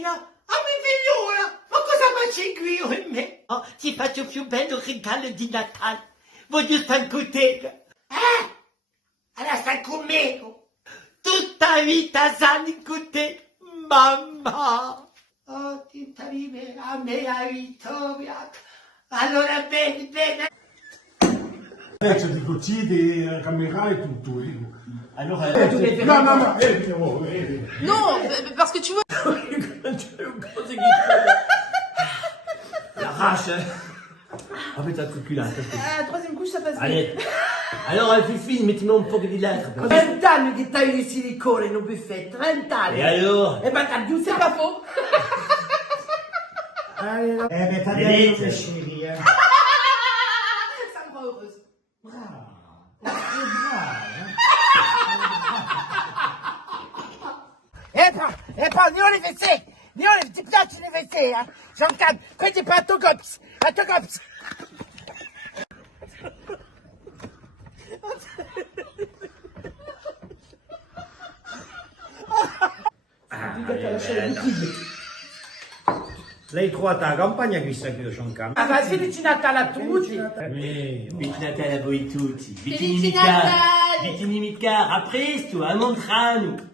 Martina, a mi figliuola, ma cosa faccio qui me? Oh, ti faccio più bello regalo di Natale. Voglio stare con te. Allora stai con me. Tutta vita sani con te, mamma. Oh, tutta vita a me hai trovato. Allora bene, bene. C'è di cucine, camera e tutto. Allora, No, no, no. Non, parce que tu vois. la race. Ah putain, coup de cul là. Troisième couche, ça passe bien. Allez. Alors, Fifi, mettimi un po' di lettre. 30 anni che taglio di silicone in un buffet, 30 anni. E allora? E ma t'as giù C'est pas faux. Mais t'as bien fait, chérie. Ça me rend heureuse. Ni on les WC, ni on les piace les WC, hein. Jean-Claude, quindi pas à Togops, à Togops. Lei trovata la campagna questa qui sono campo. Ma felici Natale a tutti. Felici Natale a voi tutti. Felici Natale. Vitini mica, a presto, a Montrano.